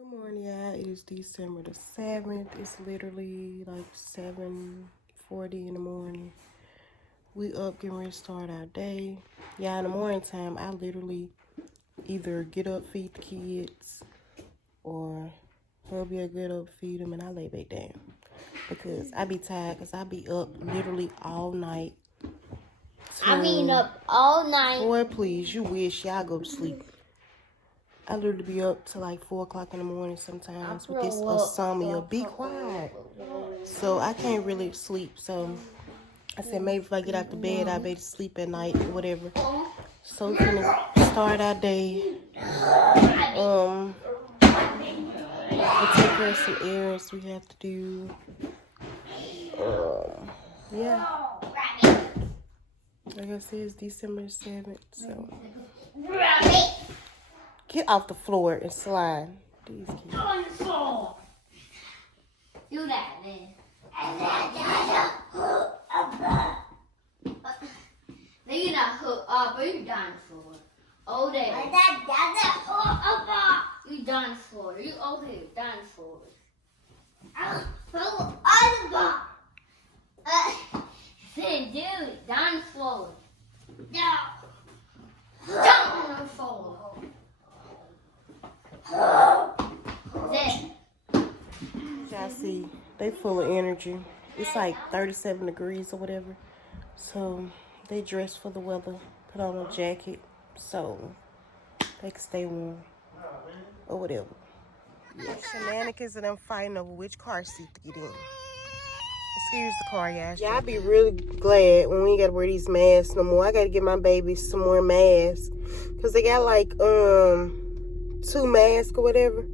Good morning, y'all. It is December the 7th. It's literally like 7:40 in the morning. We up getting ready to start our day. Yeah, in the morning time, I literally either get up, feed the kids, or hubby will get up, feed them, and I lay back down. Because I be tired, because I be up literally all night. I been up all night. Boy, please, you wish y'all go to sleep. I literally be up till like 4 o'clock in the morning sometimes with this insomnia. Be quiet. So I can't really sleep. So I said maybe if I get out the bed, I'll be able to sleep at night or whatever. So we're gonna start our day. We'll take care of some errands we have to do. Yeah. Like I said, it's December 7th. So get off the floor and slide. These kids. On the floor. Do that then. No, you're not hooked up, but you're dinosaur. Oh, there. You dinosaur. You over here, dinosaur. Say, dude, dinosaur. No. Dinosaur. Y'all see, they full of energy. It's like 37 degrees or whatever. So they dress for the weather, put on a jacket so they can stay warm or whatever. Yeah. Shenanigans and them fighting over which car seat to get in. Excuse the car, y'all. Yeah, I be really glad when we ain't gotta wear these masks no more. I gotta get my babies some more masks. Cause they got like 2 masks or whatever.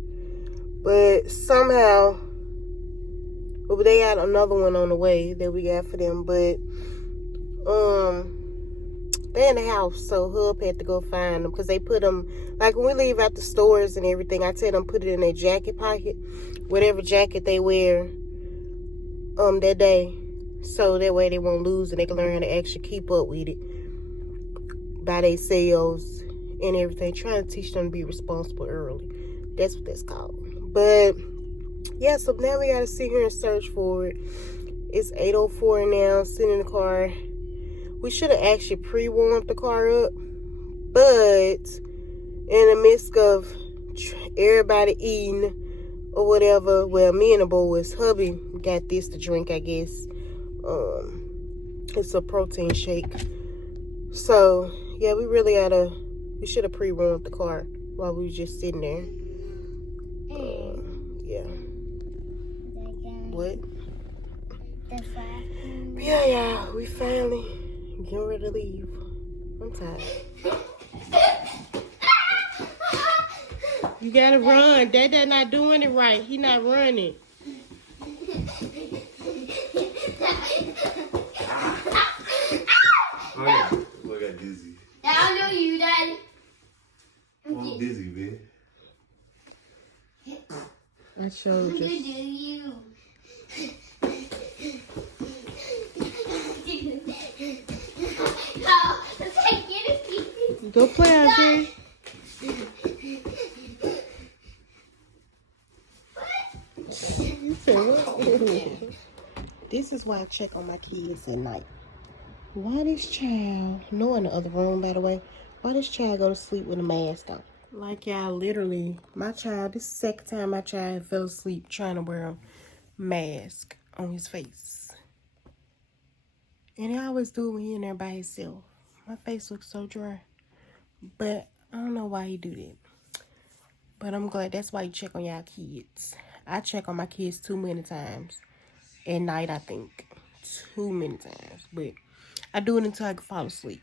But somehow they got another one on the way that we got for them. But they're in the house, so Hub had to go find them because they put them, like when we leave out the stores and everything, I tell them put it in their jacket pocket, whatever jacket they wear that day, so that way they won't lose and they can learn how to actually keep up with it by themselves and everything. Trying to teach them to be responsible early. That's what that's called. But yeah, so now we gotta sit here and search for it. It's 8:04 now, sitting in the car. We should have actually pre-warmed the car up, but in the midst of everybody eating or whatever, well, me and the boys, hubby got this to drink, I guess. It's a protein shake. So yeah, we should have pre-warmed the car while we was just sitting there. Yeah. What? Yeah, we finally getting ready to leave. I'm tired. You gotta run. Dad not doing it right. He not running. Oh yeah, look at Dizzy. I know you, Daddy. I'm Dizzy, man. I showed you. You. Go play out there. You said what? This is why I check on my kids at night. Why this child, no in the other room by the way, why this child go to sleep with a mask on? Like y'all, literally, my child, this is the second time my child fell asleep trying to wear a mask on his face. And he always do it when he in there by himself. My face looks so dry. But I don't know why he do that. But I'm glad that's why you check on y'all kids. I check on my kids too many times. At night, I think. Too many times. But I do it until I can fall asleep.